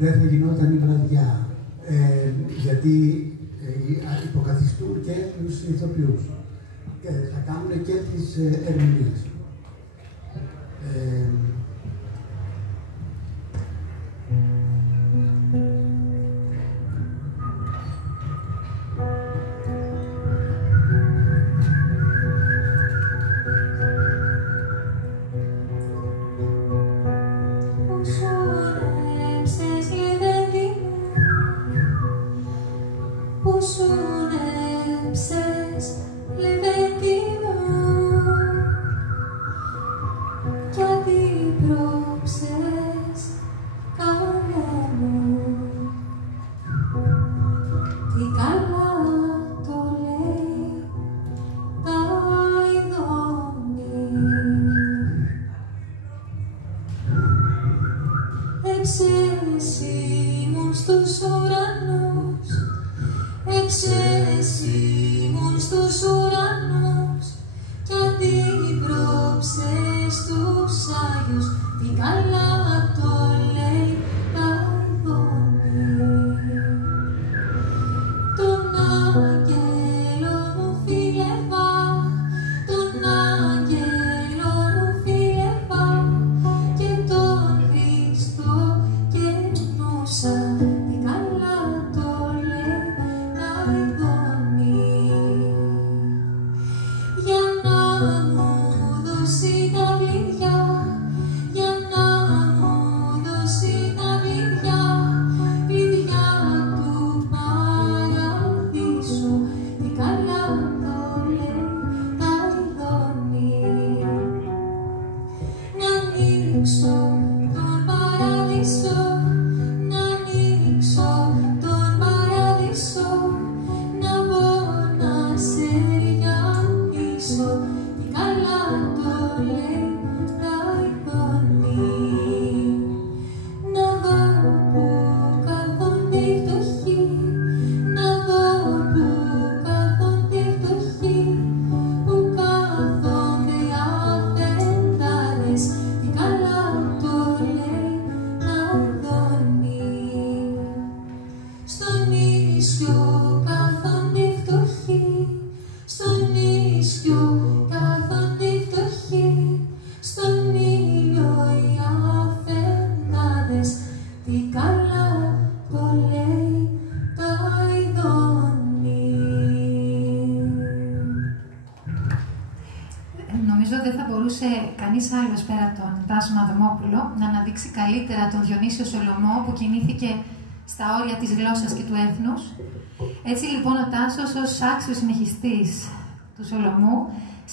δεν θα γινόταν η βραδιά, γιατί υποκαθιστούν και τους ηθοποιούς. Θα κάνουν και τις ερμηνείες. Άλλος πέρα από τον Τάσο Αδαμόπουλο να αναδείξει καλύτερα τον Διονύσιο Σολομό που κινήθηκε στα όρια της γλώσσας και του έθνους. Έτσι λοιπόν ο Τάσος ως άξιος συνεχιστής του Σολομού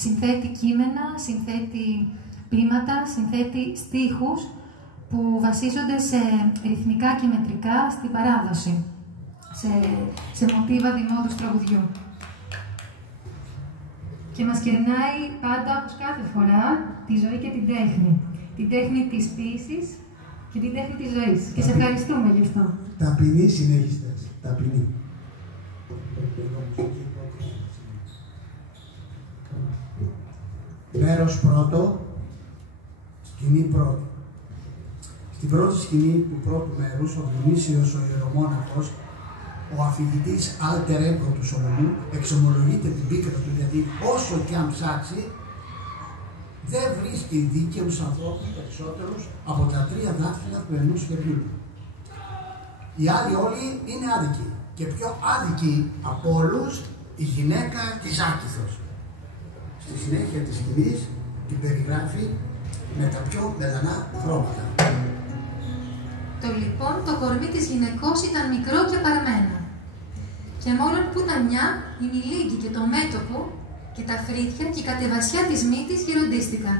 συνθέτει κείμενα, συνθέτει ποίηματα, συνθέτει στίχους που βασίζονται σε ρυθμικά και μετρικά στην παράδοση, σε μοτίβα δημόδους τραγουδιού. Και μας κερνάει πάντα, όπως κάθε φορά, τη ζωή και την τέχνη. Την τέχνη της ποίησης και την τέχνη της ζωής. Και σε ευχαριστούμε γι' αυτό. Ταπεινή συνέχιστες. Ταπεινή. Μέρος πρώτο, σκηνή πρώτη. Στην πρώτη σκηνή του πρώτου μέρους, ο Διονύσιος ο ιερομόναχος, ο αφηγητής alter ego του Σολομού, εξομολογείται την πίκρα του, γιατί όσο και αν ψάξει, δεν βρίσκει δίκαιους ανθρώπους περισσότερους από τα 3 δάχτυλα του ενός χεριού. Οι άλλοι όλοι είναι άδικοι. Και πιο άδικοι από όλους η γυναίκα της Άκηθος. Στη συνέχεια της σκηνής την περιγράφει με τα πιο μελανά χρώματα. Το λοιπόν το κορμί της γυναικός ήταν μικρό και παραμένο. Και μόλον που ήταν μια, η μιλίγκη και το μέτωπο και τα φρύδια και η κατεβασιά της μύτης γεροντίστηκαν.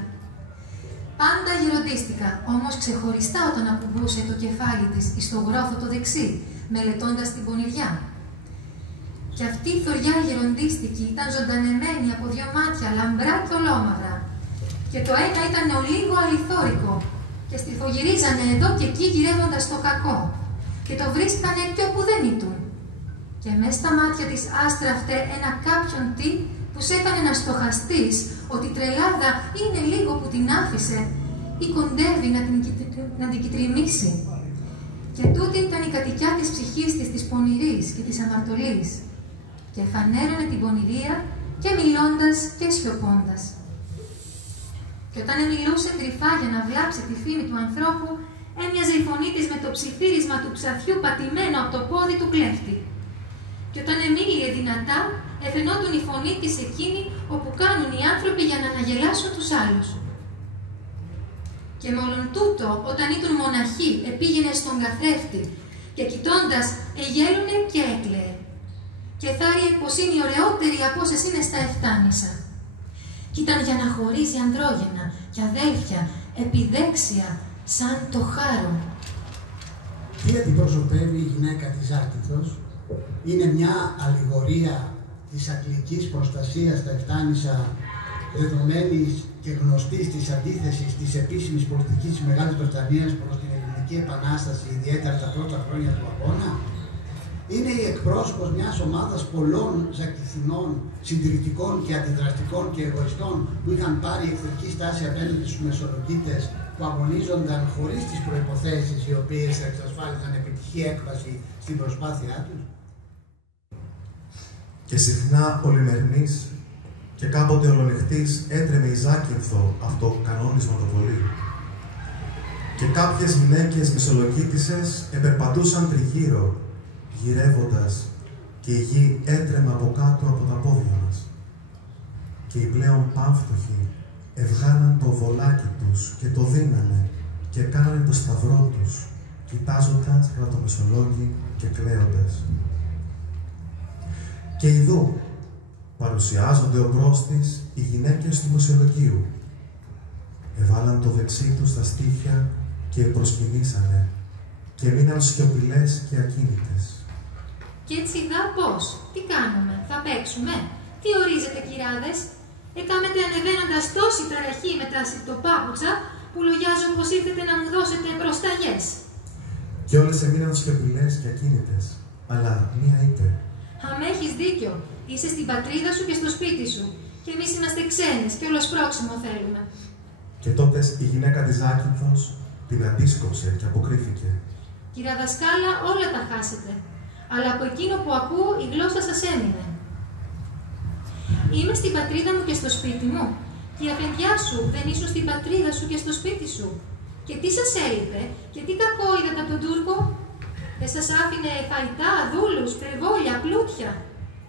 Πάντα γεροντίστηκα, όμως ξεχωριστά όταν ακουμπούσε το κεφάλι της εις το γρόθο το δεξί, μελετώντας την πονηριά. Και αυτή η θωριά γεροντίστικη ήταν ζωντανεμένη από 2 μάτια, λαμπρά και ολόμαυρα. Και το ένα ήταν ολίγο αληθόρικο και στριφογυρίζανε εδώ και εκεί γυρεύοντας το κακό και το βρίσκανε κι όπου δεν ήτουν. Και μες στα μάτια της άστραφτε ένα κάποιον τι που σ' έκανε να στοχαστείς ότι η τρελάδα είναι λίγο που την άφησε ή κοντεύει να την κυτριμήσει. Και τούτη ήταν η κατοικιά της ψυχής της πονηρής και της αμαρτωλής. Και φανέρωνε την πονηρία και μιλώντας και σιωπώντας. Και όταν μιλούσε κρυφά για να βλάψει τη φήμη του ανθρώπου, έμοιαζε η φωνή της με το ψιθύρισμα του ψαθιού πατημένο από το πόδι του κλέφτη. Και όταν εμίλειε δυνατά, εφαινόντουν η φωνή της εκείνη όπου κάνουν οι άνθρωποι για να αναγελάσουν τους άλλους. Και μόλον τούτο, όταν ήταν μοναχή, επήγαινε στον καθρέφτη και κοιτώντας, εγέλουνε και έκλαιε. Και θάριε πως είναι η ωραιότερη από όσες είναι στα Εφτάνησα. Κι ήταν για να χωρίσει ανδρόγενα και αδέλφια, επιδέξια, σαν το χάρο. Τι αντιπροσωπεύει η γυναίκα της Ζάκυνθος? Είναι μια αλληγορία της αγγλικής προστασίας στα Εφτάνησα, δεδομένης και γνωστής της αντίθεσης της επίσημης πολιτικής της Μεγάλης Βρετανίας προς την Ελληνική Επανάσταση, ιδιαίτερα τα πρώτα χρόνια του αγώνα. Είναι η εκπρόσωπος μιας ομάδας πολλών ζακυνθινών, συντηρητικών και αντιδραστικών και εγωιστών που είχαν πάρει εχθρική στάση απέναντι στους Μεσολογγίτες που αγωνίζονταν χωρίς τις προϋποθέσεις οι οποίες θα εξασφάλιζαν επιτυχή έκβαση στην προσπάθειά τους. Και συχνά ολημερινής και κάποτε ολονυχτής έτρεμε η Ζάκυνθο αυτό το κανόνισμα το πολύ. Και κάποιες γυναίκες μεσολογγίτισσες επερπατούσαν τριγύρω, γυρεύοντας, και η γη έτρεμε από κάτω από τα πόδια μας. Και οι πλέον πάμφτωχοι ευγάναν το βολάκι τους και το δίνανε και κάνανε το σταυρό τους, κοιτάζοντας κατά το Μεσολόγγι και κλαίοντας. Και ιδού παρουσιάζονται ομπρός της οι γυναίκες του Μεσολογγίου. Εβάλαν το δεξί τους στα στήθια και προσκυνήσανε και μείναν σιωπηλές και ακίνητες. Και έτσι δα πώς, τι κάνουμε, θα παίξουμε, τι ορίζετε κυράδες, εκάμετε ανεβαίνοντας τόση ταραχή με τα σιρτοπάπουτσα που λογιάζω πως ήρθετε να μου δώσετε προσταγές. Και όλες έμειναν σιωπηλές και ακίνητες, αλλά μία είπε: «Αμ, έχεις δίκιο, είσαι στην πατρίδα σου και στο σπίτι σου, και εμείς είμαστε ξένες και όλος πρόξιμο θέλουμε». Και τότε η γυναίκα της Ζάκυνθος την αντίσκοψε και αποκρίθηκε: «Κυρία δασκάλα, όλα τα χάσετε, αλλά από εκείνο που ακούω η γλώσσα σας έμεινε. Είμαι στην πατρίδα μου και στο σπίτι μου, και η αφεντιά σου δεν ήσουν στην πατρίδα σου και στο σπίτι σου. Και τι σας έλειπε, και τι κακό είδατε από τον Τούρκο? Δεν σας άφηνε φαϊτά, δούλους, περιβόλια, πλούτια.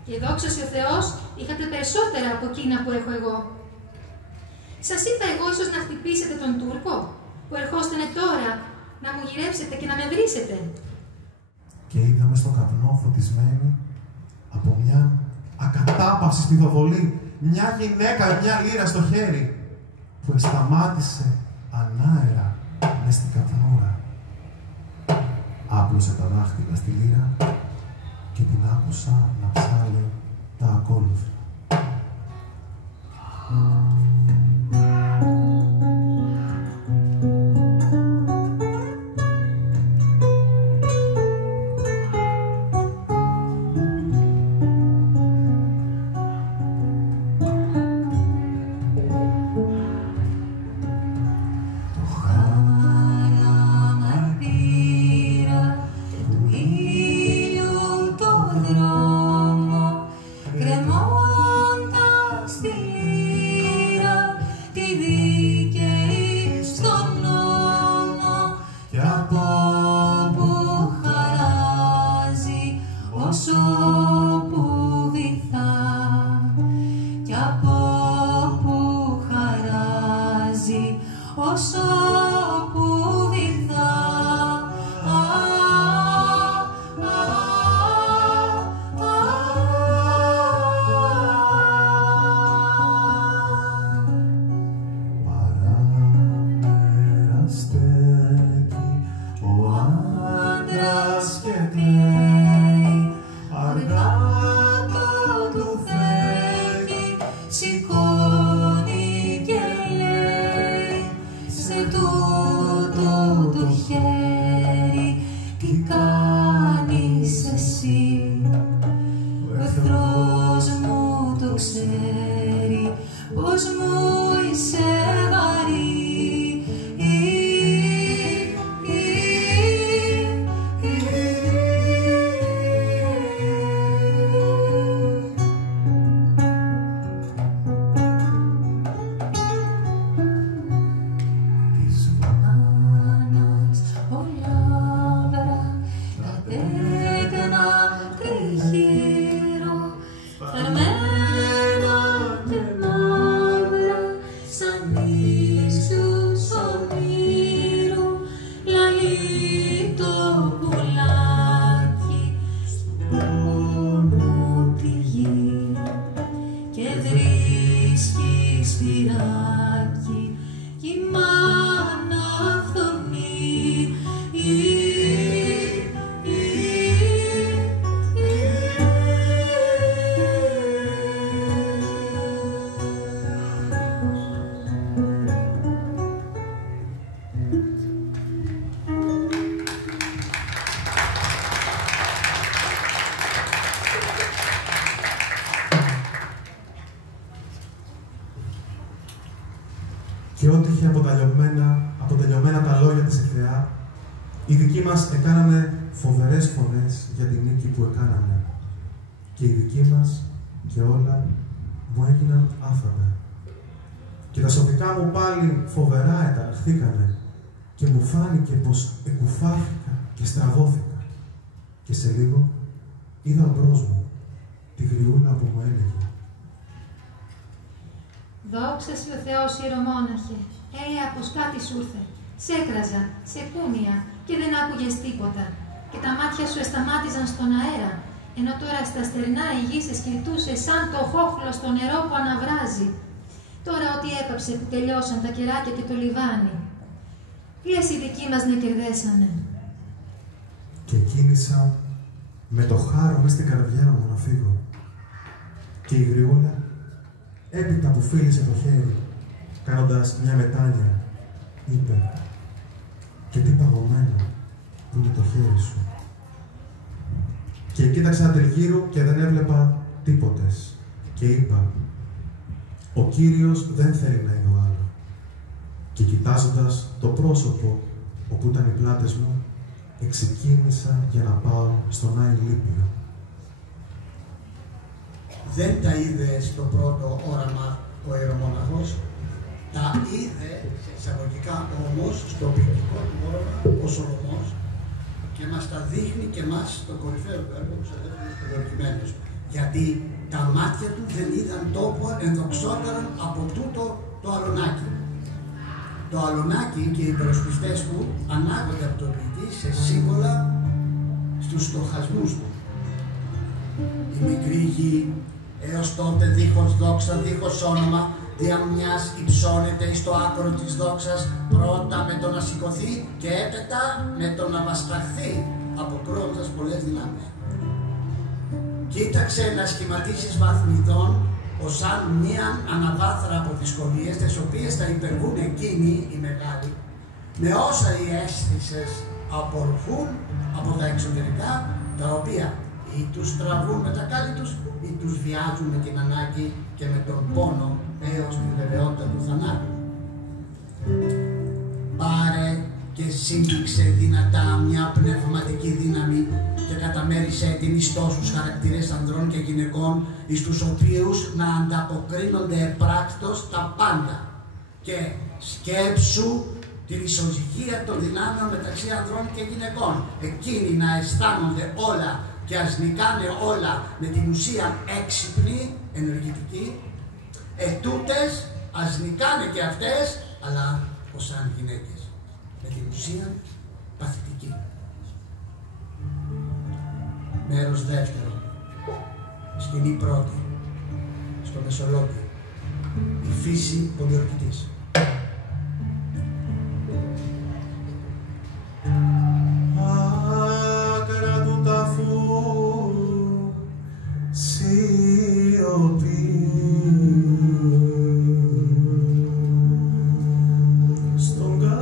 Και δόξα ο Θεός, είχατε περισσότερα από εκείνα που έχω εγώ. Σας είπα εγώ ίσως να χτυπήσετε τον Τούρκο, που ερχόστανε τώρα να μου γυρεύσετε και να με βρίσετε». Και είδαμε στο καπνό φωτισμένη από μια ακατάπαυση σπιδοβολή μια γυναίκα με μια λύρα στο χέρι που εσταμάτησε ανάερα μες στην καπνούρα. Άπλωσε τα δάχτυλα στη λύρα και την άκουσα να ψάλε τα ακόλουθα. σπυράκι κι η μάνα φθονεί. Και ό,τι είχε αποτελειωμένα τα λόγια της η Θεά, οι δικοί μας έκανανε φοβερές φωνές για την νίκη που έκανανε. Και οι δικοί μας και όλα μου έγιναν άφατα. Και τα σωπικά μου πάλι φοβερά εταραχθήκανε και μου φάνηκε πως εκουφάθηκα και στραβώθηκα. Και σε λίγο είδα μπρος μου τη γριούλα που μου έλεγε: «Δόξα σου ο Θεός, ιερομόναχε, πως κάτι σου ήρθε. Σε έκραζα, σε κούνια και δεν άκουγες τίποτα. Και τα μάτια σου εσταμάτιζαν στον αέρα, ενώ τώρα στα στερνά η γη σε σκυρτούσε σαν το χόχλο στο νερό που αναβράζει. Τώρα ότι έπαψε που τελειώσαν τα κεράκια και το λιβάνι. Λες οι δικοί μας να κερδέσανε». Και κίνησα με το χάρο μες στην καρδιά μου να φύγω. Και η γριούλα, έπειτα που φίλησε το χέρι, κάνοντας μια μετάνοια, είπε: «Και τι παγωμένο που είναι το χέρι σου». Και κοίταξα τριγύρω και δεν έβλεπα τίποτες. Και είπα: «Ο Κύριος δεν θέλει να είδω άλλο». Και κοιτάζοντας το πρόσωπο όπου ήταν οι πλάτες μου, εξεκίνησα για να πάω στον Άι Λίπιο. Δεν τα είδε στο πρώτο όραμα ο ιερομόναχος, τα είδε σε εισαγωγικά όμως στο ποιητικό του όραμα ο Σολομός και μας τα δείχνει και μας στο κορυφαίο του έργο του Αδελφούς. Γιατί τα μάτια του δεν είδαν τόπο ενδοξότερον από τούτο το αλωνάκι. Το αλωνάκι και οι υπερασπιστές του ανάγονται από τον ποιητή σε σύμβολα στους στοχασμούς του. Η μικρή γη έως τότε δίχως δόξα, δίχως όνομα, δια μιας υψώνεται εις το άκρο της δόξας, πρώτα με το να σηκωθεί και έπειτα με το να βασταχθεί, αποκρούοντας πολλές δυνάμεις. Κοίταξε να σχηματίσεις βαθμιδών ως σαν μία αναβάθρα από δυσκολίες, τις οποίες θα υπερβούν εκείνοι οι μεγάλοι, με όσα οι αίσθησες απορροφούν από τα εξωτερικά, τα οποία ή τους τραβούν με τα κάλλη τους, ή τους βιάζουν με την ανάγκη και με τον πόνο έως την βεβαιότητα του θανάτου. Πάρε και σύμπηξε δυνατά μια πνευματική δύναμη και καταμέρισε την εις τόσους χαρακτήρες ανδρών και γυναικών, εις τους οποίους να ανταποκρίνονται επράκτος τα πάντα. Και σκέψου την ισοζυγία των δυνάμεων μεταξύ ανδρών και γυναικών. Εκείνοι να αισθάνονται όλα και ας νικάνε όλα με την ουσία έξυπνη, ενεργητική, ετούτες ας νικάνε και αυτές, αλλά ως σαν γυναίκες, με την ουσία παθητική. Μέρος δεύτερο, σκηνή πρώτη, στο Μεσολόγιο, η φύση πολιορκητής. Άκρα του ταφού σιωπή, στον κάμπο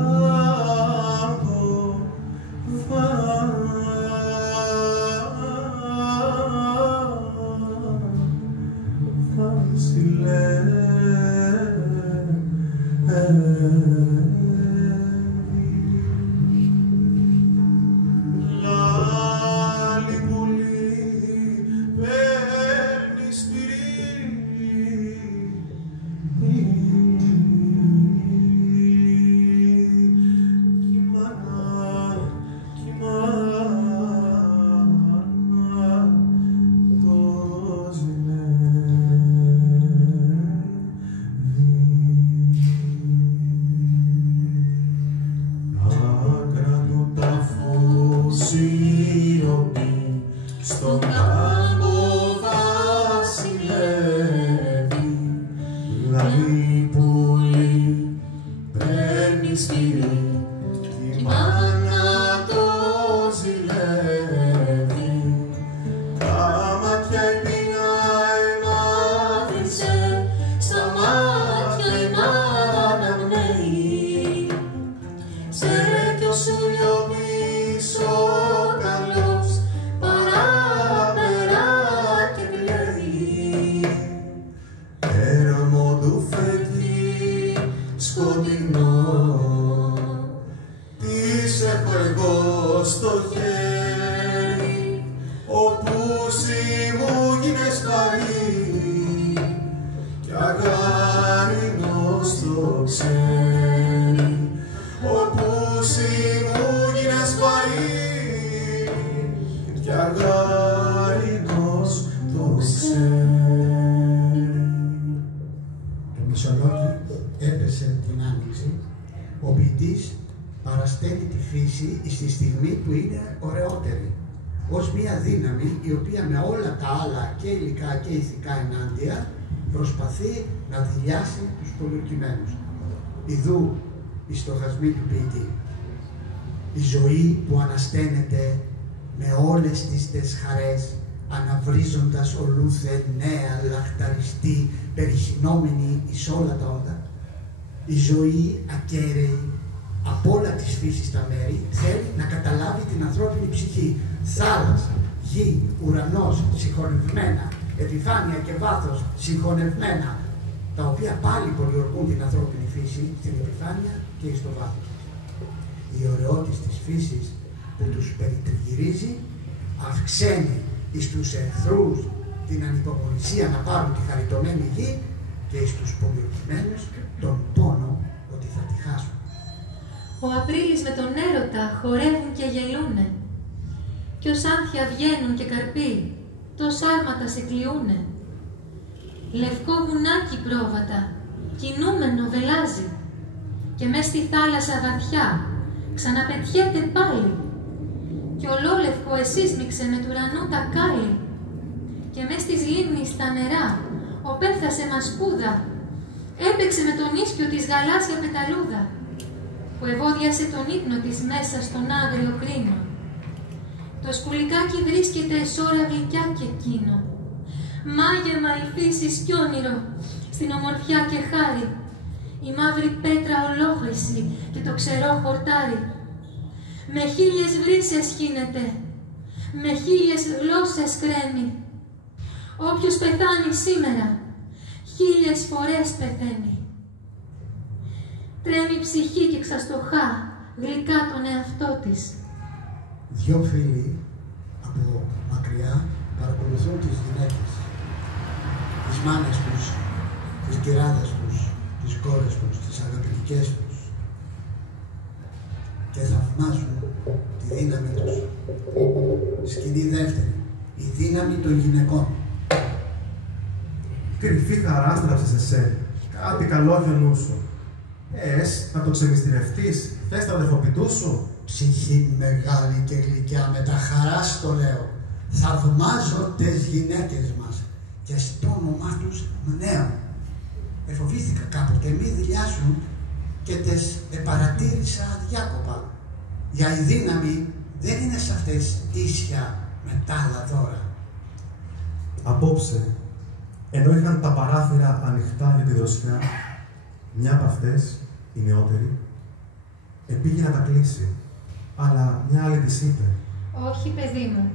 αφηγητής παρασταίνει τη φύση στη στιγμή που είναι ωραιότερη, ως μια δύναμη η οποία με όλα τα άλλα και υλικά και ηθικά ενάντια προσπαθεί να δειλιάσει τους πολιορκημένους. Ιδού οι στοχασμοί του ποιητή. Η ζωή που ανασταίνεται με όλες τις χαρές, αναβρίζοντας ολούθε νέα, λαχταριστή, περιχυνόμενη εις όλα τα όντα. Η ζωή ακέραιη, από όλα της φύσης τα μέρη, θέλει να καταλάβει την ανθρώπινη ψυχή. Θάλασσα, γη, ουρανός, συγχωνευμένα, επιφάνεια και βάθος συγχωνευμένα, τα οποία πάλι πολιορκούν την ανθρώπινη φύση στην επιφάνεια και στο βάθος. Η ωραιότης της φύσης που τους περιτριγυρίζει αυξαίνει εις τους εχθρούς την ανυπομονησία να πάρουν τη χαριτωμένη γη και εις τους πολιορκημένους τον πόνο ότι θα τη χάσουν. Ο Απρίλης με τον έρωτα χορεύουν και γελούνε, κι ως άνθια βγαίνουν και καρποί, τος άρματα σε κλειούνε. Λευκό βουνάκι πρόβατα, κινούμενο βελάζει, και μες στη θάλασσα βαθιά ξαναπετιέται πάλι, κι ολόλευκο εσύσμιξε με του ουρανού τα κάλλη, και μες της λίμνης τα νερά οπέφθασε μασκούδα, έπαιξε με τον ίσκιο της γαλάζια πεταλούδα, που ευώδιασε τον ύπνο της μέσα στον άγριο κρίνο. Το σκουλικάκι βρίσκεται σ' ώρα γλυκιά και εκείνο. Μάγεμα η φύσης κι όνειρο, στην ομορφιά και χάρη, η μαύρη πέτρα ολόχρηση και το ξερό χορτάρι. Με 1000 βρύσες χύνεται, με 1000 γλώσσες κρέμει. Όποιος πεθάνει σήμερα, 1000 φορές πεθαίνει. Τρέμει ψυχή και ξαστοχά γλυκά τον εαυτό της. Δυο φίλοι από μακριά παρακολουθούν τις γυναίκες, τις μάνες τους, τις κυράδες τους, τις κόρες τους, τις αγαπητικές τους και θαυμάζουν τη δύναμη τους. Σκηνή δεύτερη, η δύναμη των γυναικών. Κρυφή χαρά στράψε σε σένα. Κάτι καλό για νου σου. Να το ξεμυστηρευτείς, θες τα αδερφοποιητούς σου. Ψυχή μεγάλη και γλυκιά, με τα χαράς το λέω. Θαυμάζω τις γυναίκες μας και στο όνομά τους μνέω. Εφοβήθηκα κάποτε μη δειλιάσουν και τις επαρατήρησα αδιάκοπα. Για η δύναμη δεν είναι σε αυτές ίσια με τ' άλλα δώρα. Απόψε, ενώ είχαν τα παράθυρα ανοιχτά για τη δροσιά, μια από αυτές, η νεότερη, επήγε να τα κλείσει, αλλά μια άλλη της είπε: «Όχι, παιδί μου.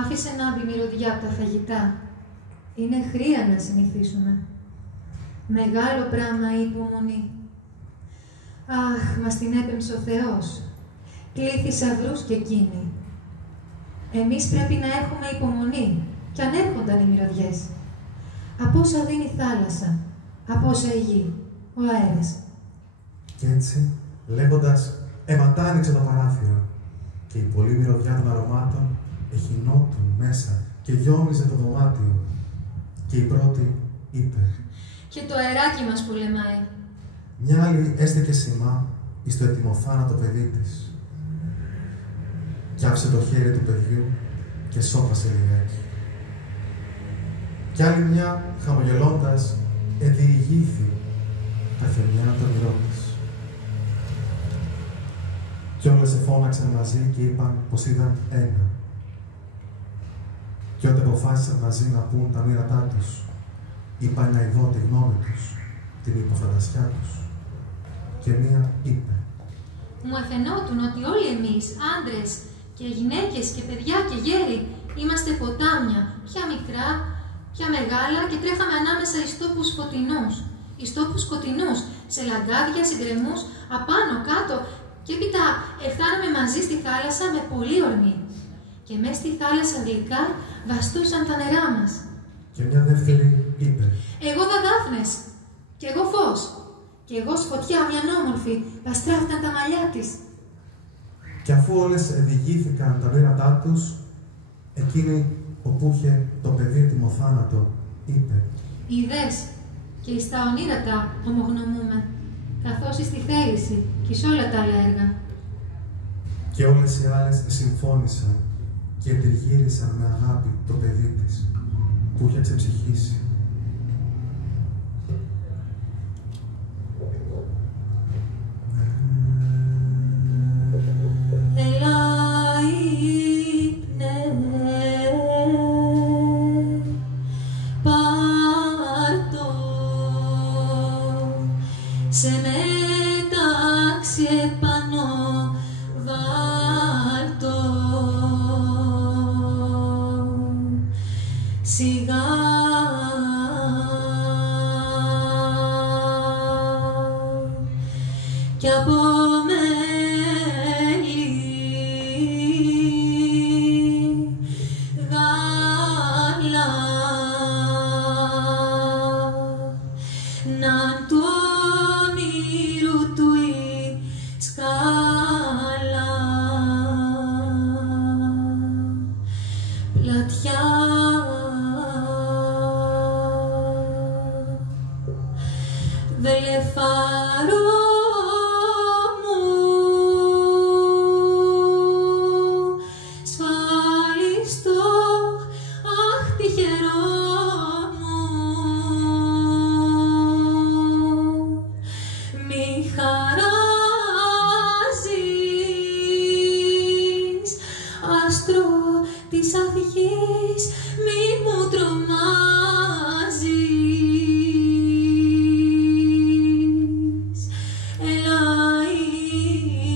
Άφησε να μπει μυρωδιά από τα φαγητά. Είναι χρία να συνηθίσουμε. Μεγάλο πράγμα η υπομονή. Αχ, μας την έπεμψε ο Θεός. Κλήθη θησαυρούς και εκείνη. Εμείς πρέπει να έχουμε υπομονή, κι αν έρχονταν οι μυρωδιές. Από όσα δίνει η θάλασσα, από όσα η γη, ο αέρας». Κι έτσι, λέγοντας, αιματά άνοιξε το παράθυρο και η πολλή μυρωδιά των αρωμάτων εχινόταν μέσα και γιόμιζε το δωμάτιο. Και η πρώτη είπε: «Και το αεράκι μας πολεμάει». Μια άλλη έστεκε σημά εις το ετοιμοθάνατο παιδί της. Κι άφησε το χέρι του παιδιού και σώπασε λιγάκι. Κι άλλη μια, χαμογελώντας, εδιηγήθη τα χιονιά των ηρών της. Κι όλες εφώναξαν μαζί και είπαν πως είδαν ένα. Κι όταν αποφάσισαν μαζί να πούν τα μοίρατά τους, είπαν να ειδώ τη γνώμη τους, την υποφαντασιά τους. Και μία είπε: Μου αφαινόταν ότι όλοι εμείς, άντρες και γυναίκες και παιδιά και γέροι, είμαστε ποτάμια, πια μικρά, πια μεγάλα και τρέχαμε ανάμεσα εις τόπους φωτεινούς, εις τόπους σκοτεινούς, σε λαγκάδια, σε γκρεμούς, απάνω, κάτω, και έπειτα έφταναμε μαζί στη θάλασσα με πολύ ορμή. Και μες στη θάλασσα γλυκά βαστούσαν τα νερά μας. Και μια δεύτερη είπε: Εγώ δάφνες, και εγώ φως, και εγώ σκοτιά μια όμορφη, βαστράφταν τα μαλλιά της. Και αφού όλες διηγήθηκαν τα μοίρατά τους, εκείνη όπου είχε το παιδί τιμοθάνατο, είπε: Είδες, και εις τα ονείρατα ομογνωμούμε. καθώς στη θέληση και σε όλα τα άλλα έργα. Και όλες οι άλλες συμφώνησαν και τριγύρισαν με αγάπη το παιδί της, που είχε ξεψυχήσει. Σε μετάξι επάνω βάλτο σιγά κι από μέλι γάλα να το σκάλα πλατιά βελεφάρο μου σφάλιστο αχ τυχερό μου μη χαράζεις άστρο της αυγής μη μου τρομάζεις έλα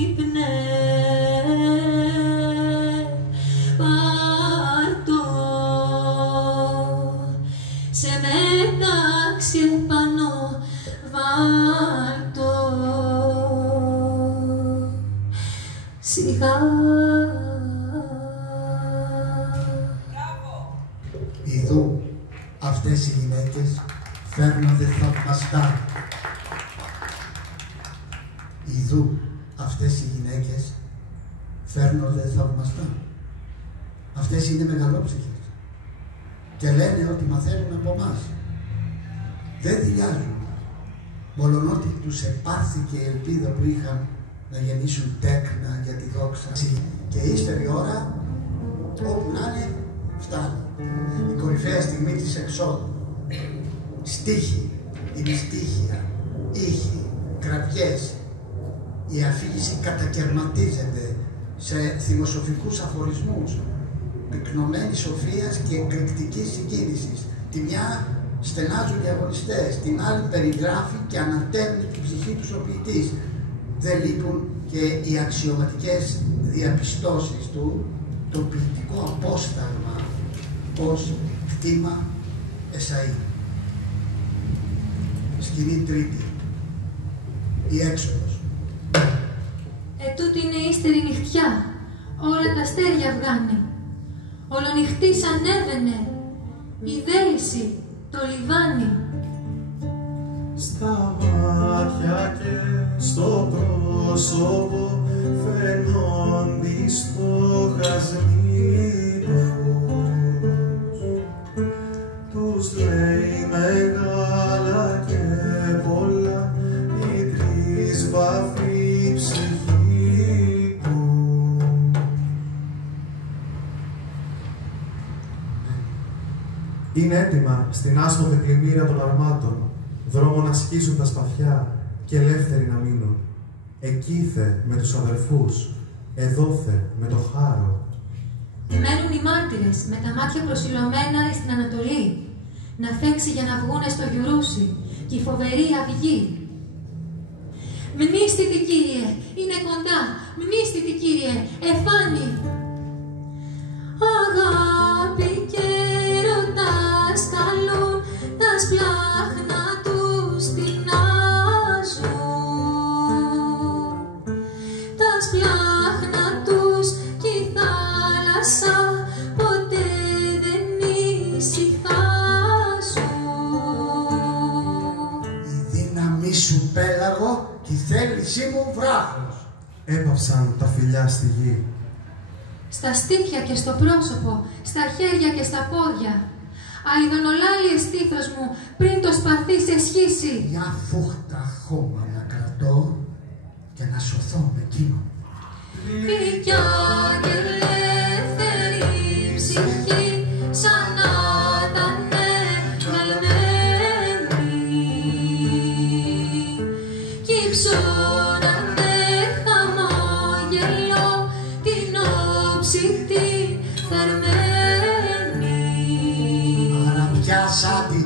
ύπνε πάρ' το σε μετάξι επάνω βάλ' το σιγά. Ιδού αυτές οι γυναίκες φέρνονται θαυμαστά. Ιδού αυτές οι γυναίκες φέρνονται θαυμαστά. Αυτές είναι μεγαλόψυχες και λένε ότι μαθαίνουν από εμάς. Δεν δηλιάζουν, μολονότι τους επάρθηκε η ελπίδα που είχαν να γεννήσουν τέκνα για τη δόξα. Και ύστερη ώρα, όπου να είναι, φτάνει. Η κορυφαία στιγμή της εξόδου. Στίχοι, ημιστίχια, ήχοι, κραυγές. Η αφήγηση κατακαιρματίζεται σε θυμοσοφικούς αφορισμούς, πυκνωμένης σοφίας και εκρηκτικής συγκίνησης. Τη μια στενάζουν οι αγωνιστές, την άλλη περιγράφει και ανατέμνει την ψυχή του ο ποιητής. Δεν λείπουν και οι αξιωματικές διαπιστώσεις του, το ποιητικό απόσταγμα ως κτήμα Εσαΐ. Σκηνή τρίτη. Η έξοδος. Ετούτη είναι ύστερη νυχτιά, όλα τα αστέρια βγάνε. Ολονυχτής ανέβαινε, η δέηση, το λιβάνι. Στα μάτια και στο πρόσωπο φαινόντι στοχασμοί τους λέει μεγάλα και πολλά η τρεις βαφή ψυχή του. Είναι έτοιμα στην άσπρη πλημμύρα των αρμάτων, δρόμο να σκίσουν τα σπαθιά και ελεύθεροι να μείνουν. Εκείθε με τους αδελφούς, εδόθε με το χάρο. Μένουν οι μάρτυρες με τα μάτια προσιλωμένα στην Ανατολή, να φέξει για να βγούνε στο γιουρούσι και η φοβερή αυγή. Μνήστητη, Κύριε, είναι κοντά, μνήστητη, Κύριε, εφάνει. Αγάπη και ρωτάς καλούν, τα σπλάχνα τους τεινάζουν. Τα σπλάχνα τους κι η θάλασσα ποτέ δεν ησυχάζουν. Η δύναμή σου πέλαγο και η θέλησή μου βράχος. Έπαυσαν τα φιλιά στη γη. Στα στήθια και στο πρόσωπο, στα χέρια και στα πόδια. Αηδονολάλη εστήθος μου πριν το σπαθί σε σχίσει. Μια φούχτα χώμα να κρατώ. κρατώ και να σωθώ με εκείνο. Γλυκιά και ελεύθερη ψυχή σαν να ήτανε βγαλμένη κι υψώνανε χαμόγελο την όψη τη θερμένη. Αναπιάσαντι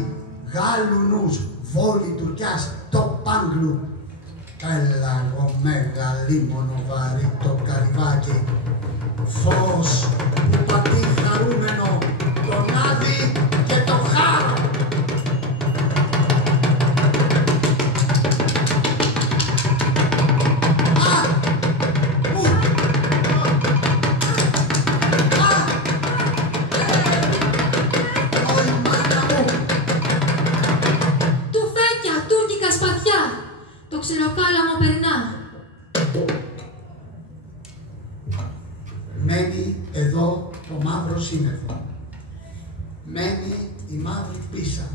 Γάλλου νους, Βόλη Τουρκιάς, το Πάγκλου. Έλα εγώ μεγαλήμονο βαρύ το καρυβάκι, φως που πατεί χαρούμενο τον άδει και το χάρο. Το ξεροκάλαμο περνά. Μένει εδώ το μαύρο σύννεφο. Μένει η μαύρη πίσα.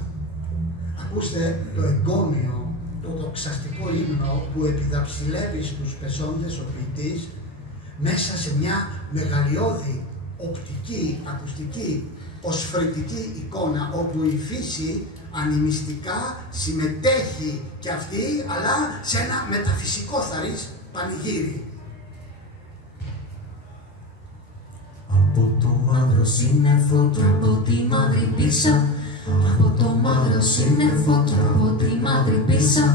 Ακούστε το εγκόμιο, το δοξαστικό ύμνο που επιδαψιλεύει στους πεσόντες ο ποιητής μέσα σε μια μεγαλειώδη οπτική, ακουστική, οσφρητική εικόνα όπου η φύση ανημιστικά συμμετέχει κι αυτή, αλλά σε ένα μεταφυσικό θαρρής πανηγύρι. Από το μαύρο σύννεφο και από τη μαύρη πίσα, από το μαύρο σύννεφο και από τη μαύρη πίσα,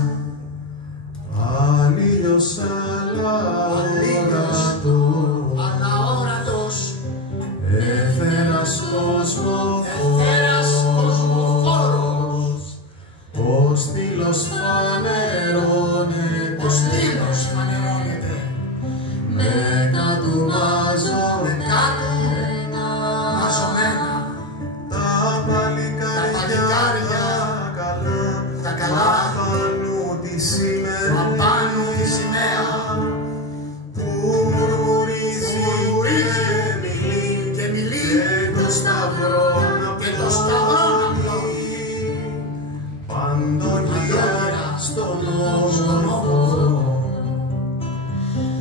Ανήλιος αλλά όρατος, έφερας κοσμοφόρος, ο στήλος φανερώνεται, μετά του μαζωμένα, τα παλικάρια καλά, καλά, απάνω τη σημαία, που μουρμουρίζει και μιλεί, και το σταυρό παντογεία στον όμορφο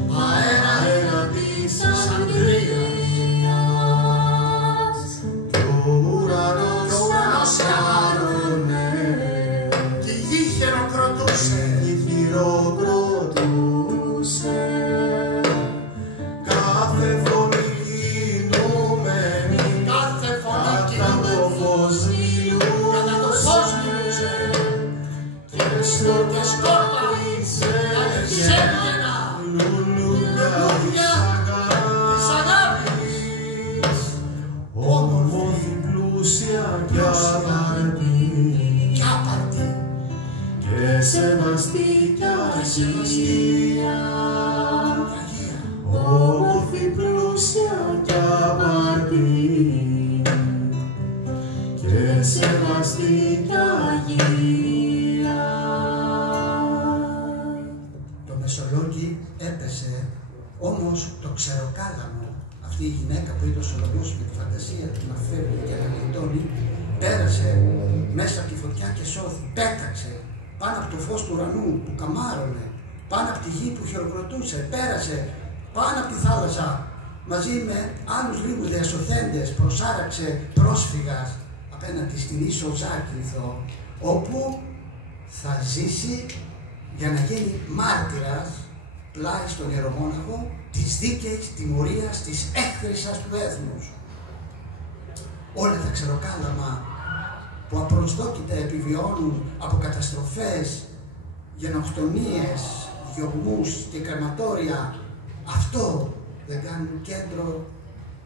αέρα της Ανδρείας, κι ο ουρανός χαρώνε και η γη χειροκροτούσε. Κάθε φωνή κινούμενη, κατά το φως μιλούσε, και σκόρπα της έβγαινα λουλούδια της αγάπης, όμορφη, πλούσια κι άπαρτη, και σεβαστή κι αγία, όμορφη, πλούσια κι άπαρτη, και σεβαστή κι αγία. Το Μεσολόγγι έπεσε, όμως το ξεροκάλαμο, αυτή η γυναίκα που είδε ο Σολομός με τη φαντασία του να φεύγει και να γλιτώνει, πέρασε μέσα από τη φωτιά και σώθη, πέταξε πάνω από το φως του ουρανού που καμάρωνε, πάνω από τη γη που χειροκροτούσε, πέρασε πάνω από τη θάλασσα, μαζί με άλλους λίγους διασωθέντες προσάραξε πρόσφυγας απέναντι στην ίσο Ζάκυνθο, όπου θα ζήσει για να γίνει μάρτυρας πλάι στον ιερομόναχο της δίκαιης τιμωρίας της έχθρισσας του έθνους. Όλα τα ξεροκάλαμα που απροσδόκητα επιβιώνουν από καταστροφές, γενοκτονίες, διωγμούς και κρεματόρια, αυτό δεν κάνουν κέντρο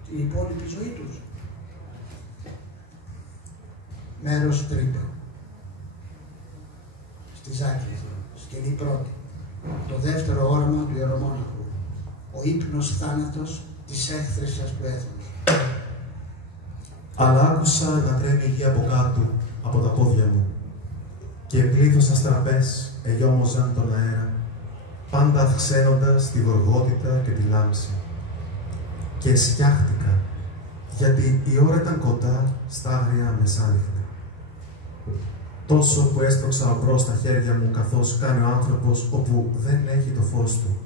την υπόλοιπη ζωή τους. Μέρος τρίτο. Στη Ζάκυνθο, σκηνή πρώτη. Το δεύτερο όραμα του ιερομόναχου. Ο ύπνος θάνατος της έχθρισσας του έθνους. Αλλά άκουσα να τρέμει η γη από κάτω, από τα πόδια μου, και πλήθος αστραπές ελιόμοζαν τον αέρα, πάντα αυξαίνοντας τη γοργότητα και τη λάμψη. Και σκιάχτηκα, γιατί η ώρα ήταν κοντά στα άγρια μεσάνυχτα. τόσο που έστρωξα μπρος τα χέρια μου καθώς κάνει ο άνθρωπος όπου δεν έχει το φως του.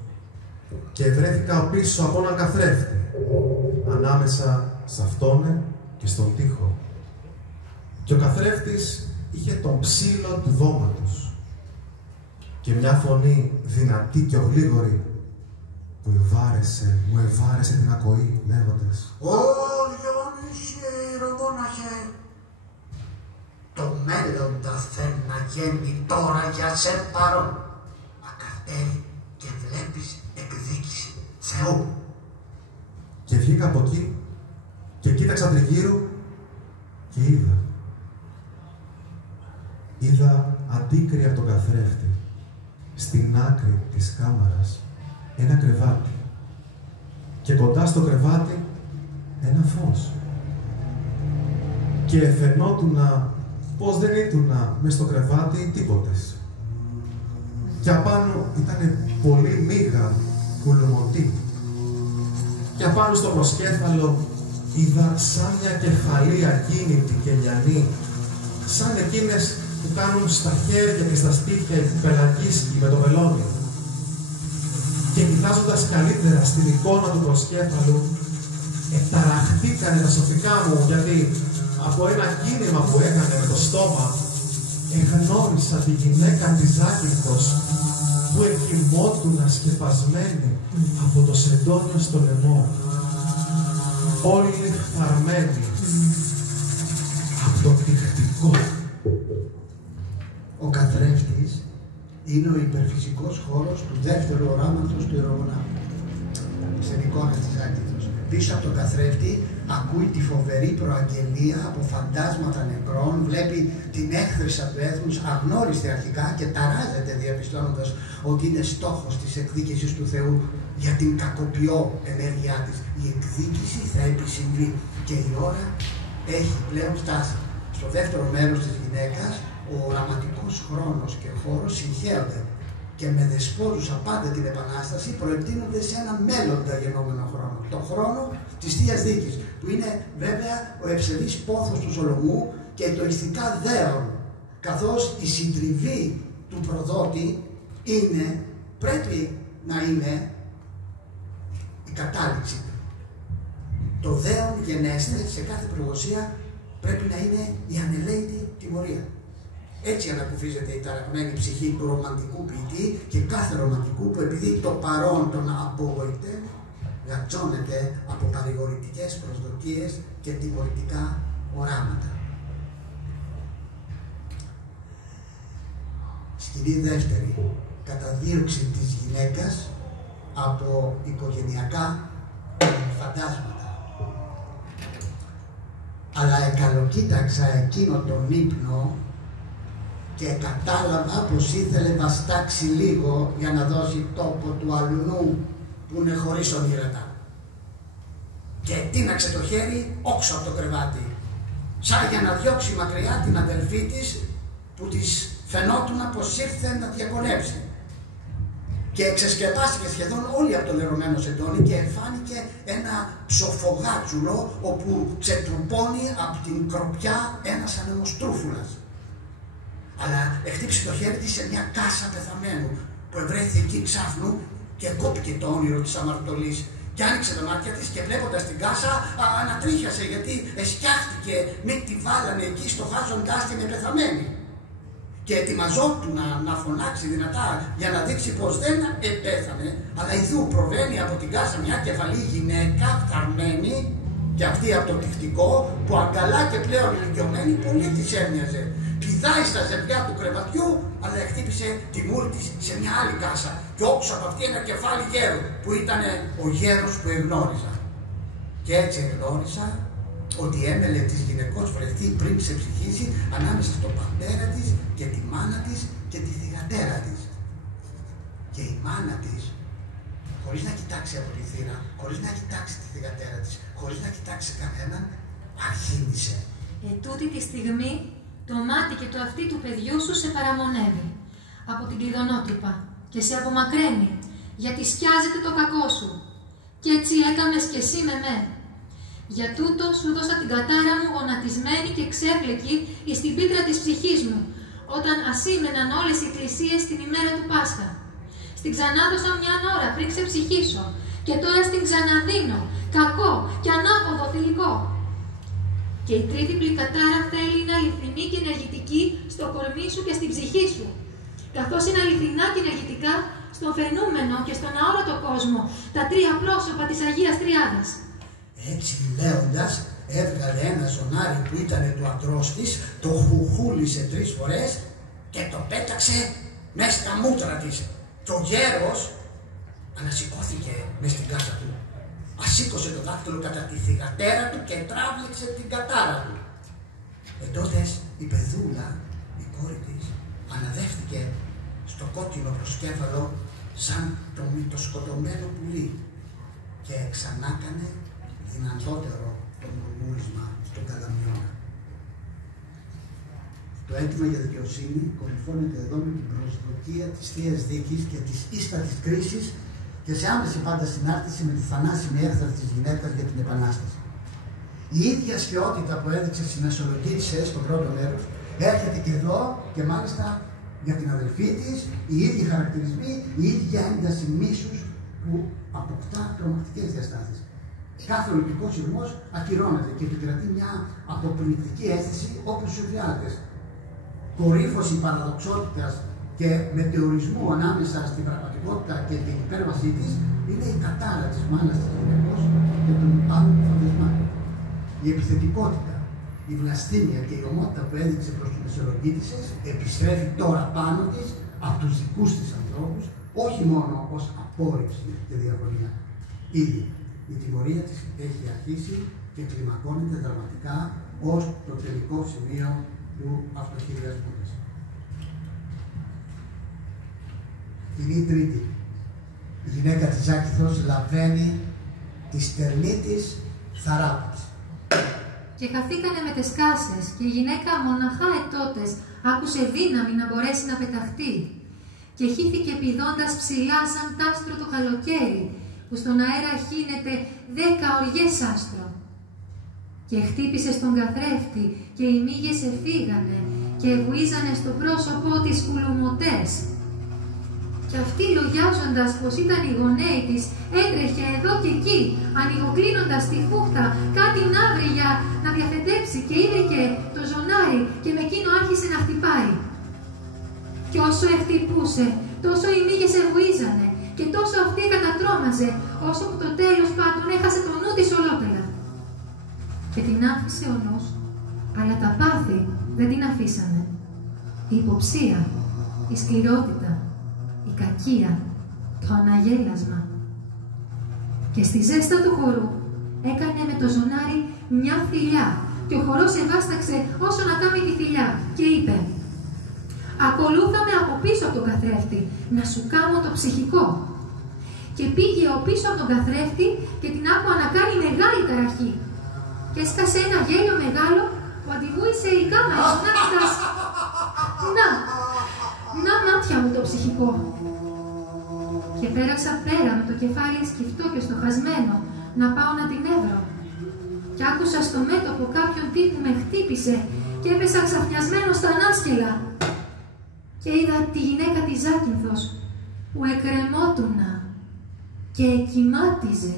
Και βρέθηκα πίσω από έναν καθρέφτη, ανάμεσα σε αυτόν και στον τοίχο. Και ο καθρέφτης είχε τον ψήλο του δώματος και μια φωνή δυνατή και ογλίγορη που μου ευάρεσε την ακοή, λέγοντας: «Ω Διονύσιε Ηροδόναχε, το μέλλοντα θέλει να γίνει τώρα για σε παρόν. Ακαρτέρι και βλέπεις εκδίκηση Θεού». Και βγήκα από εκεί και κοίταξα τριγύρω και είδα αντίκρυ από τον καθρέφτη, στην άκρη της κάμαρας, ένα κρεβάτι. Και κοντά στο κρεβάτι ένα φως. Και φαινότουνα πως δεν ήτουνα μες στο κρεβάτι τίποτες. Και απάνω ήταν πολύ μίγα κουλουμωτή. Και απάνω στο προσκέφαλο είδα σαν μια κεφαλή ακίνητη και λιανή, σαν εκείνες που κάνουν στα χέρια και στα στήθια οι πελαγίσκοι με το βελόνι. Και κοιτάζοντας καλύτερα στην εικόνα του προσκέφαλου, ταραχτήκανε τα σοφικά μου, γιατί από ένα κίνημα που έκανε με το στόμα, εγνώρισα τη γυναίκα της Ζάκυνθος που εκοιμότουνα σκεπασμένη από το σεντόνιο στο λαιμό, όλη φθαρμένη από το τυχτικό. Ο καθρέφτης είναι ο υπερφυσικός χώρος του δεύτερου οράματος του Ηρογονάτου. Στην εικόνα της Ζάκυνθος. Πίσω από τον καθρέφτη ακούει τη φοβερή προαγγελία από φαντάσματα νεκρών, βλέπει την έχθρησα του έθνους αγνώριστη αρχικά και ταράζεται διαπιστώνοντας ότι είναι στόχος της εκδίκησης του Θεού για την κακοποιό ενέργειά της. Η εκδίκηση θα επισυμβεί και η ώρα έχει πλέον φτάσει. Στο δεύτερο μέρος της γυναίκας, ο οραματικός χρόνος και χώρος συγχέονται και με δεσπόζουσα πάντα την Επανάσταση προεκτείνονται σε ένα μέλλοντα γενόμενο χρόνο. Το χρόνο της Θείας Δίκης, που είναι βέβαια ο ευσεβής πόθος του Σολομού και το ηστικά δέον, καθώς η συντριβή του προδότη πρέπει να είναι η κατάληξη. Το δέον γενέστε σε κάθε προγωσία πρέπει να είναι η ανελαίτη τιμωρία. Έτσι ανακουφίζεται η ταραγμένη ψυχή του ρομαντικού ποιητή και κάθε ρομαντικού που επειδή το παρόν τον απογοητεύει, γατζώνεται από παρηγορητικές προσδοκίες και τιμωρητικά οράματα. Σκηνή δεύτερη. Καταδίωξη της γυναίκας από οικογενειακά φαντάσματα. Αλλά εκαλοκοίταξα εκείνο τον ύπνο και κατάλαβα πως ήθελε να στάξει λίγο για να δώσει τόπο του αλουνού που είναι χωρίς ονείρετα. Και τίναξε το χέρι όξω από το κρεβάτι, σαν για να διώξει μακριά την αδελφή της που της φαινότουνα πως ήρθε να διακονέψει. Και ξεσκεπάστηκε σχεδόν όλη από το λερωμένο σεντόνι και εμφάνηκε ένα ψοφογάτσουλο όπου ξετρουπώνει από την κροπιά ένας ανεμοστρούφουλας. Αλλά χτύπησε το χέρι της σε μια κάσα πεθαμένου που ευρέθηκε εκεί ξάφνου και κόπηκε το όνειρο της αμαρτωλής. Και άνοιξε τα μάτια της και βλέποντας την κάσα ανατρίχιασε γιατί εσκιάχτηκε μη τη βάλανε εκεί στοχάζοντάς την πεθαμένη. Και ετοιμαζόταν να φωνάξει δυνατά για να δείξει πως δεν επέθανε, αλλά ιδού προβαίνει από την κάσα μια κεφαλή γυναίκα φθαρμένη και αυτή από το τυχτικό που αγκαλά και πλέον ηλικιωμένη πολύ της έμοιαζε. Πηδάει στα ζευγιά του κρεβατιού, αλλά χτύπησε τη μούρη της σε μια άλλη κάσα. Και όξω από αυτή ένα κεφάλι γέρου, που ήταν ο γέρος που εγνώριζα. Και έτσι εγνώρισα ότι έμελε της γυναικός βρεθεί πριν ξεψυχήσει ανάμεσα στον πατέρα της και τη μάνα της και τη θυγατέρα της. Και η μάνα της, χωρίς να κοιτάξει από τη θύρα, χωρίς να κοιτάξει τη θυγατέρα της, χωρίς να κοιτάξει κανέναν, αρχίνησε. Τούτη τη στιγμή το μάτι και το αυτί του παιδιού σου σε παραμονεύει από την κλειδονότυπα και σε απομακραίνει, γιατί σκιάζεται το κακό σου. Και έτσι έκαμες κι εσύ με με. Για τούτο σου δώσα την κατάρα μου γονατισμένη και ξέφλεκη εις την πίκρα της ψυχής μου, όταν ασήμεναν όλες οι εκκλησίες την ημέρα του Πάσχα. Στην ξανάδωσα μια ώρα πριν ξεψυχήσω και τώρα στην ξαναδίνω, κακό και ανάποδο θηλυκό. Και η τρίτυπλη κατάρα θέλει είναι αληθινή και ενεργητική στο κορμί σου και στην ψυχή σου, καθώς είναι αληθινά και ενεργητικά στον φαινούμενο και στον αόρατο κόσμο τα τρία πρόσωπα της Αγίας Τριάδας. Έτσι λέοντας, έβγαλε ένα ζωνάρι που ήταν του αντρός της, το χουχούλησε 3 φορές και το πέταξε μέσα στα μούτρα της. Και ο γέρος ανασηκώθηκε μες στην κάσα του. Ασήκωσε το δάκτυλο κατά τη θυγατέρα του και τράβηξε την κατάρα του. Εντότες η παιδούλα, η κόρη της, αναδεύτηκε στο κόκκινο προσκέφαλο σαν το μυτοσκοτωμένο πουλί και ξανάκανε δυνατότερο το μουρμούρισμα στον καλαμιώνα. Το αίτημα για δικαιοσύνη κορυφώνεται εδώ με την προσδοκία της Θείας Δίκης και της ίστατης κρίσης και σε άμεση πάντα συνάρτηση με τη θανάσιμη έκθεση της γυναίκας για την Επανάσταση. Η ίδια σκαιότητα που έδειξε στις Μεσολογγίτισσες στο πρώτο μέρος έρχεται και εδώ και μάλιστα για την αδελφή της, οι ίδιοι χαρακτηρισμοί, η ίδια ένταση μίσους που αποκτά τρομακτικές διαστάσεις. Κάθε ολυμπικός σειρμός ακυρώνεται και επικρατεί μια αποπνικτική αίσθηση όπως στους εφιάλτες. Κορύφωση παραδοξότητας και μετεωρισμού ανάμεσα στην πραγματικότητα και την υπέρβασή της είναι η κατάρα της μάνας της γυναικός και των άλλων φαντασμάτων. Η επιθετικότητα, η βλασθήμια και η ομότητα που έδειξε προς τους Μεσολογγίτισσες επιστρέφει τώρα πάνω της από τους δικούς της ανθρώπους, όχι μόνο ως απόρριψη και διαφωνία. Ήδη η τιμωρία της έχει αρχίσει και κλιμακώνεται δραματικά ως το τελικό σημείο του αυτοχειριασμού της. Την τρίτη, η γυναίκα της Ζάκηθος λαβαίνει τη στερνή της θαράπης. Και χαθήκανε με τες κάσες και η γυναίκα μοναχά ετότες άκουσε δύναμη να μπορέσει να πεταχτεί και χύθηκε πηδώντας ψηλά σαν τ' άστρο το καλοκαίρι που στον αέρα χύνεται 10 οργές άστρο. Και χτύπησε στον καθρέφτη και οι μύγες εφήγανε και βουίζανε στο πρόσωπό της κουλουμωτές. Και αυτή λογιάζοντας πως ήταν οι γονέοι της, έτρεχε εδώ και εκεί, ανοιγοκλίνοντας τη φούχτα κάτι να βρει για να διαθετέψει και είδε το ζωνάρι και με εκείνο άρχισε να χτυπάει. Και όσο χτυπούσε, τόσο οι μύγες βουίζανε και τόσο αυτή κατατρώμαζε, όσο που το τέλος πάντων έχασε το νου της ολότελα. Και την άφησε ο νους, αλλά τα πάθη δεν την αφήσανε. Η υποψία, η σκληρότητα, η κακία, το αναγέλασμα. Και στη ζέστα του χορού έκανε με το ζωνάρι μια θηλιά και ο χορός ευάσταξε όσο να κάνει τη θηλιά και είπε «Ακολούθαμε από πίσω από τον καθρέφτη, να σου κάμω το ψυχικό». Και πήγε ο πίσω από τον καθρέφτη και την άκουα να κάνει μεγάλη ταραχή και έσκασε ένα γέλιο μεγάλο που αντιβούησε η κάμαρα φωνάζοντας «Να μάτια μου το ψυχικό». Και πέρασα πέρα με το κεφάλι σκυφτό και στοχασμένο να πάω να την έβρω. Και άκουσα στο μέτωπο κάποιον τύπου με χτύπησε και έπεσα ξαφνιασμένο στα ανάσκελα. Και είδα τη γυναίκα της Ζάκυνθος που εκκρεμότουνα και εκκυμάτιζε.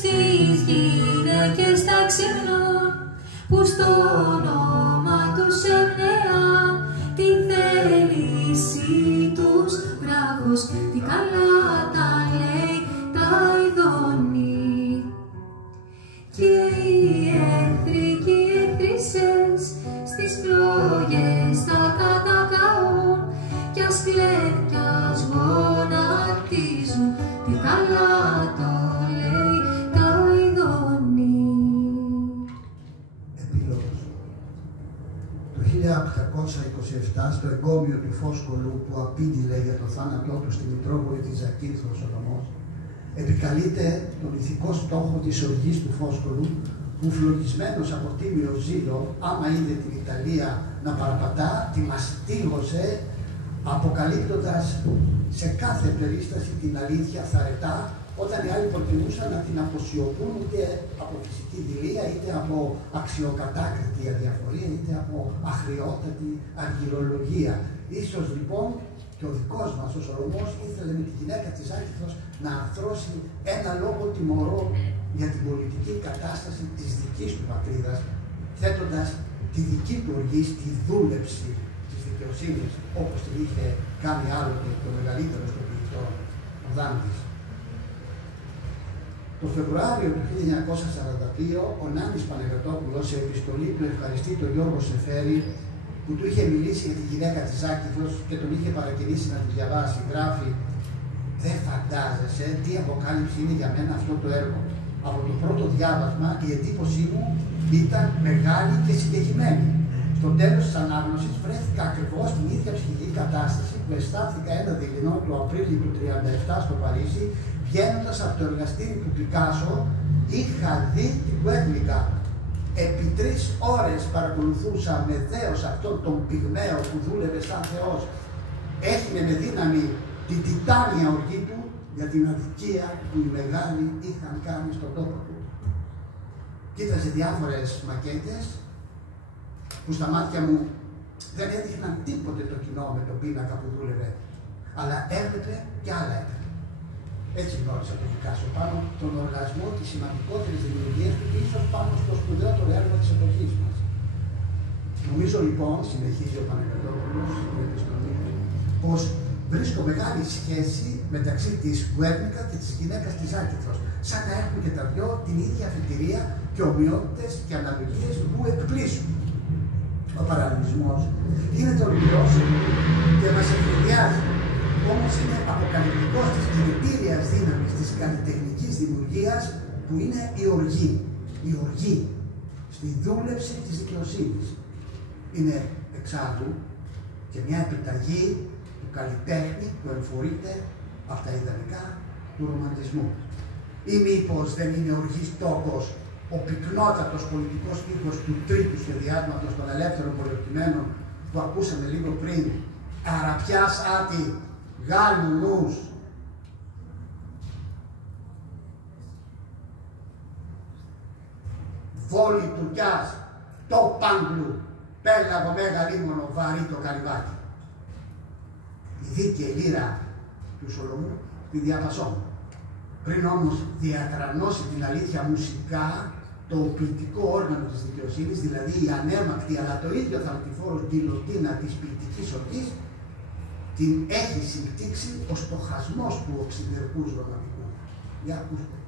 στις γυναίκες τα ξεχνούν, που στο όνομα τους εμπνέαν τη θέληση τους βράχος, τι καλά τα λέει τα ειδώνει. Και οι εχθροί και οι εχθρίσες στις φλόγες τα κατακαούν, κι ας κλαιν κι ας γονατίζουν, τι καλά το λέει τα ειδώνει. Επίλογος. Το 1827, στο εγκόμιο του Φόσκολου που απήγγειλε για το θάνατό του στη Μητρόπολη της Ζακύνθου ο Σολομός, επικαλείται τον ηθικό στόχο της οργής του Φόσκολου, που φλογισμένος από τίμιο ζήλο, άμα είδε την Ιταλία να παραπατά, τη μαστίγωσε, αποκαλύπτοντας σε κάθε περίσταση την αλήθεια θαρετά, όταν οι άλλοι προτιμούσαν να την αποσιωπούν είτε από φυσική δειλία, είτε από αξιοκατάκριτη αδιαφορία, είτε από αχρειότατη αργυρολογία. Ίσως λοιπόν και ο δικός μας ο Σολομός ήθελε με τη γυναίκα της Ζάκυνθος να αρθρώσει ένα λόγο τιμωρό για την πολιτική κατάσταση της δικής του πατρίδας, θέτοντας τη δική του οργή στη δούλεψη της δικαιοσύνης, όπως την είχε κάνει άλλοτε το μεγαλύτερο των ποιητών, ο Δάντης. Το Φεβρουάριο του 1942, ο Νάνης Παναγιωτόπουλος, σε επιστολή του ευχαριστεί τον Γιώργο Σεφέρη, που του είχε μιλήσει για τη γυναίκα της Ζάκυνθος και τον είχε παρακινήσει να τη διαβάσει, γράφει: «Δεν φαντάζεσαι τι αποκάλυψη είναι για μένα αυτό το έργο. Από το πρώτο διάβασμα η εντύπωσή μου ήταν μεγάλη και συγκεκριμένη. Στο τέλος της ανάγνωσης βρέθηκα ακριβώς στην ίδια ψυχική κατάσταση που αισθάνθηκα ένα δειλινό του Απρίλη του 1937 στο Παρίσι, βγαίνοντας από το εργαστήρι του Πικάσο. Είχα δει την Guernica. Επί 3 ώρες παρακολουθούσα με δέος αυτόν τον πυγμαίο που δούλευε σαν Θεός. Έχινε με δύναμη την τιτάνια οργή του για την αδικία που οι μεγάλοι είχαν κάνει στον τόπο του». Κοίταζε διάφορες μακέτες που στα μάτια μου δεν έδειχναν τίποτε το κοινό με τον πίνακα που δούλευε, αλλά έβλεπε κι άλλα έκανε. Έτσι γνώρισα τον Πικάσο, πάνω τον οργασμό της σημαντικότερης δημιουργίας του και ίσως πάνω στο σπουδαιότερο έργο της εποχής μας. Νομίζω λοιπόν, συνεχίζει ο Παναγιωτόπουλος στην επιστολή, πως βρίσκω μεγάλη σχέση μεταξύ της Guernica και της γυναίκας της Ζάκυνθος, σαν να έχουν και τα δυο την ίδια αφετηρία και ομοιότητες και αναλογίες που εκπλήσουν. Ο παραλληλισμός γίνεται ορμηρός και μας ευνηδιάζει, όμως είναι αποκαλυπτικός της κινητήριας δύναμης της καλλιτεχνικής δημιουργίας που είναι η οργή. Η οργή στη δούλευση της δικαιοσύνης. Είναι εξάλλου και μια επιταγή του καλλιτέχνη που εμφορείται από τα ιδανικά του ρομαντισμού. Ή μήπως δεν είναι οργής τόπος ο πυκνότατος πολιτικός στίχος του τρίτου σχεδιάσματος των ελεύθερων πολιορκημένων που ακούσαμε λίγο πριν? «Αραπιάς άτι, Γάλλου νους». «Βόλη Τουρκιάς, το Πάγκλου, πέλαγο μέγα λίμωνο, βαρύ το καλυβάκι». Η δίκαιη λύρα του Σολομού τη διαβασόμουν. Πριν όμως διατρανώσει την αλήθεια μουσικά, το ποιητικό όργανο της δικαιοσύνης, δηλαδή η ανέμακτη αλλά το ίδιο θαλπιφόρο γκυλοτίνα της ποιητικής οργής, την έχει συμπτύξει ο στοχασμός του οξυδερκούς ρομαντικού. Για ακούστε.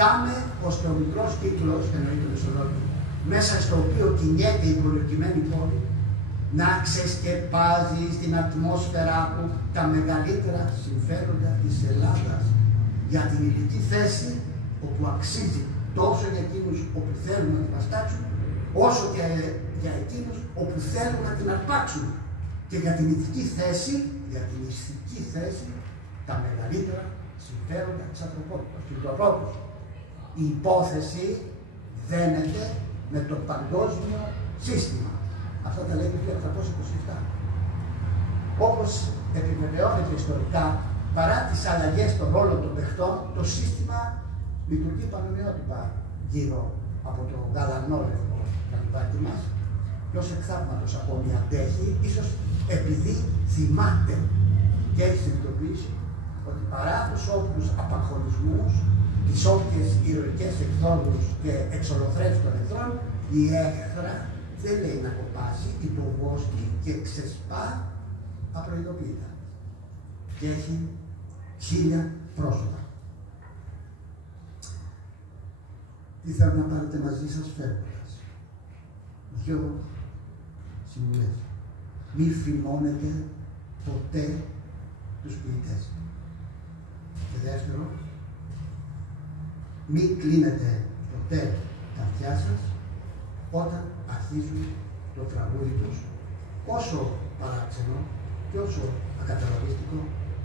«Κάμε ώστε ο μικρός κύκλος», εννοεί το Μεσολόγιο, μέσα στο οποίο κινιέται η προλογημένη πόλη, να ξεσκεπάζει στην ατμόσφαιρά του τα μεγαλύτερα συμφέροντα της Ελλάδας για την ειδική θέση όπου αξίζει τόσο για εκείνους όπου θέλουν να την αστάξουν, όσο και για εκείνους όπου θέλουν να την αρπάξουν, και για την ηθική θέση, για την ηθική θέση, τα μεγαλύτερα συμφέροντα της ανθρωπότητας, του ανθρώπου. Η υπόθεση δένεται με το παγκόσμιο σύστημα. Αυτά τα λέει το 1827. Όπως επιβεβαιώνεται ιστορικά, παρά τις αλλαγές των ρόλων των παιχτών, το σύστημα λειτουργεί πανομοιότυπα γύρω από το γαλανόλευκο καλυβάκι μας, και ως εκθαύματος ακόμη αντέχει, ίσως επειδή θυμάται και έχει συνειδητοποιήσει ότι παρά τους όποιους απαγχωνισμούς τις όποιες ηρωικές εκδόλους και εξολοθρεύσεις των εχθρών, η έχθρα δεν λέει να κοπάσει, υποβόσκει και ξεσπά απροειδοποίητα. Και έχει 1000 πρόσωπα. Τι θέλω να πάρετε μαζί σας φεύγοντας? 2 συμβουλές. Μη φημώνετε ποτέ τους ποιητές. Και δεύτερο, μη κλείνετε ποτέ τα αυτιά σας όταν αρχίζουν το τραγούδι τους, όσο παράξενο και όσο ακαταλαβίστικο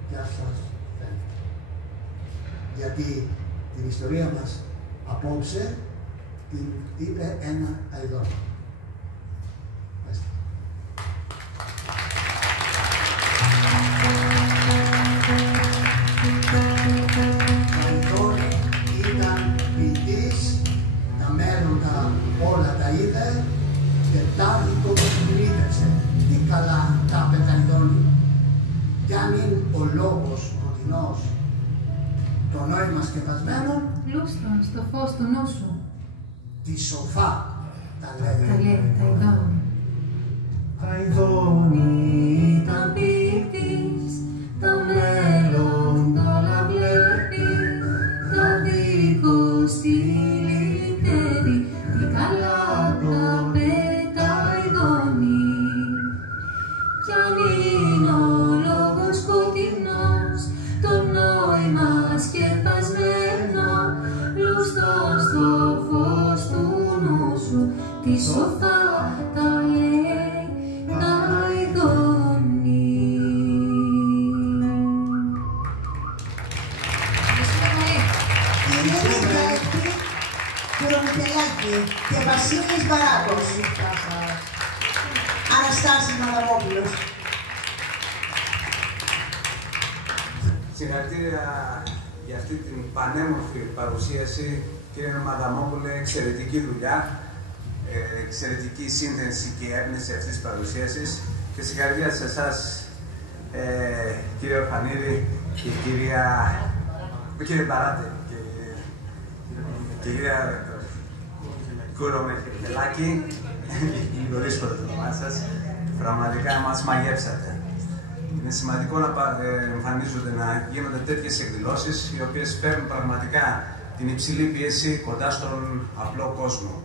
και ας σας φαίνεται. Γιατί την ιστορία μας απόψε την είπε ένα αηδόνι. Αηδόνι ήταν ποιητής, τα μέλλοντα όλα τα είδε και τάρδικο πλήτεψε. Τι καλά τα είπε Αηδόνι. Κι αν είναι ο λόγος σκοτεινός, το νόημα σκεπασμένο, Λούστον στο φως του νου σου. τη σοφά τα λέει. Τα λέει τα Αηδόνι. Αηδόνι ήταν ποιητής, το μέλλον όλα βλέπει, τα δίκο στυλιτεύει, τι καλά τα πέτα Αηδόνι. Κι αν είναι ο λόγος σκοτεινός, το νόημα σκεπασμένο, λούστον στο φως του νου σου, τη σοφά τα λέει τα Αηδόνι. Κυρία Μιχαήλ, Κουρομιτελάκη και Βασίλης Μπαράκος. Αναστάσης Μαδαμόπουλος. Συγχαρητήρια για αυτή την πανέμορφη παρουσίαση, κύριε Μαδαμόπουλε, εξαιρετική δουλειά, εξαιρετική σύνθεση και έμπνευση αυτής της παρουσίασης και συγχαρητήρια σε εσάς, κύριε Ορφανίδη και κύριε Μπαράτε και κυρία Κουρομιτελάκη, γνωρίζω το όνομά σας, πραγματικά μας μαγεύσατε. Είναι σημαντικό να εμφανίζονται, να γίνονται τέτοιες εκδηλώσεις, οι οποίες φέρνουν πραγματικά την υψηλή πίεση κοντά στον απλό κόσμο.